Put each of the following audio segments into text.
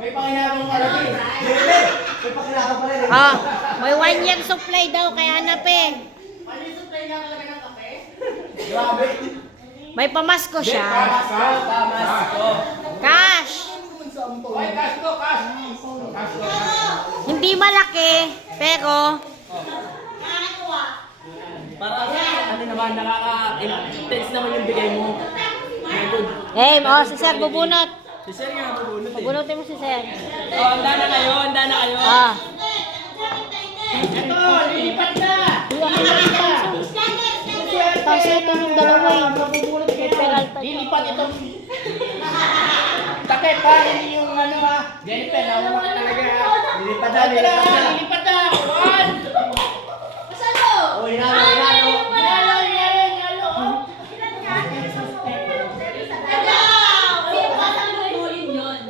May panginabang pala din. May panginabang pala din. Ah, may 1 year supply daw kaya hanap eh. Ano yung supply nga talaga ng kape? Grabe. May pamasko siya. Pamasko. Cash. Oy, cash ko, cash. Cash ko. Hindi malaki, pero Para ano naman, nakaka-intense naman yung bigay mo. Good. si Sir bubunot. Si Sir nga bubunot eh. Bunutin mo si Sir. Oh, handa na kayo, handa na kayo. Ah. Ito, lilipat na. Tapos ito yung dalawa eh. Kay Peralta. Lilipat itong... Takip pa, hindi yung ano ha. Jennifer, nawawa ka talaga ha. Lilipat na, lilipat na. Lilipat na. One. Oh, inalo, inalo. Inalo, inalo, inalo. Ayun yun.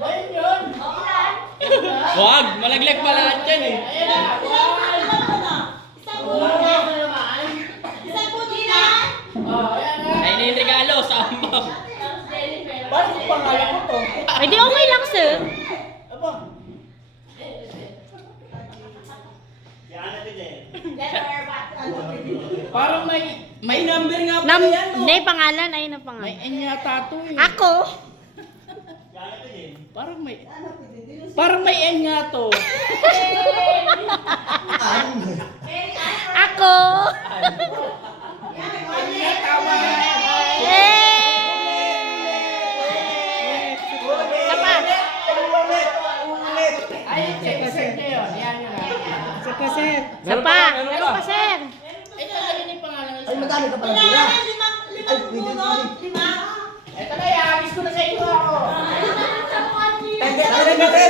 Wag, malaglag pa lahat yan eh. Ayan na. One. Oh, ayan na. Ay, na yung regalo sa ama. Paano yung pangalan ko to? Ay, di okay lang, Sir. Aba. Parang may number nga pala yan. Nay, pangalan. Ayun ang May pangalan. N yata to eh. Ako? Parang may N nga to. Ako? Tama. Sapa. Ay, check kasi yun. Yan yun ha. Sapa. Ano pa, Sir? Ito lagi ni pangalan. Ay, madami ka pala tira. Ito na, iagis ko na sa inyo ako. Talagang mo, sir.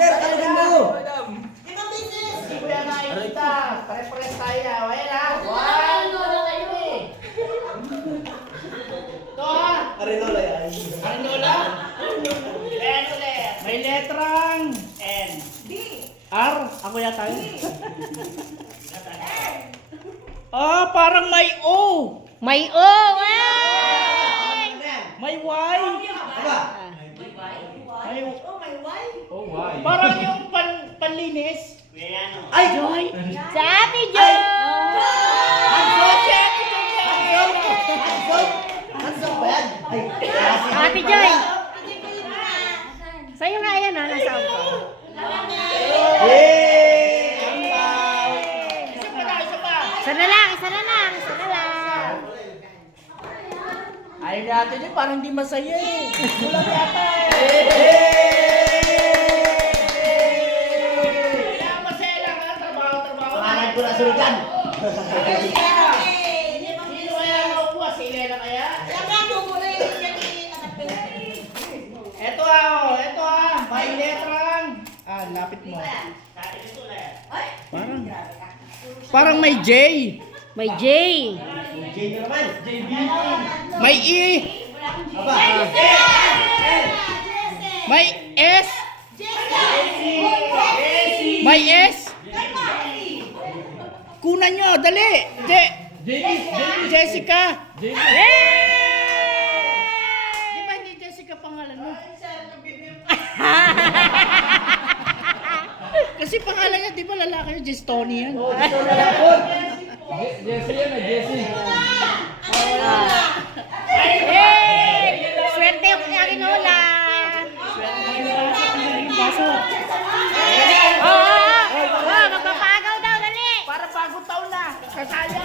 Sir, talagang mo. Hindi ko yan nakikita. Pare-pares tayo. Ayan ha. One. Ito ha. Arinola yan. Arinola? N ulit. May letrang N. R? Ako yata yun. Ah, parang may O. May O. Ay! May Y. Aba, May Parang yung panlinis. ay! Sa Ate Joy! Hansok ba yan? Ay, klase. Ate Joy! Sa'yo nga yan ha, nasa pa. Yay! Ang tao. Isa pa na, isa pa. Isa na lang, isa na lang, isa na lang. Ayaw natin yun, parang di masaya eh. Kulang yata eh. Kailangan masaya lang ha, trabaho. Pangalan ko na sunod yan. Sino kaya naupuha? Si Elena kaya? Eto ha, may letrang. Lapit mo. Parang may J. May J. Jane na naman. May E. Aba, May S. May S. Kunan nyo, dali. Jessica. Yay! Di ba hindi Jessica pangalan mo? Kasi pangalan niya, di ba lalaki yun? Jestoni yan. Yay! Swerte yung kaya Arinola. Oo, magpapagaw daw, dali. Para bagong taon na. Kasaya.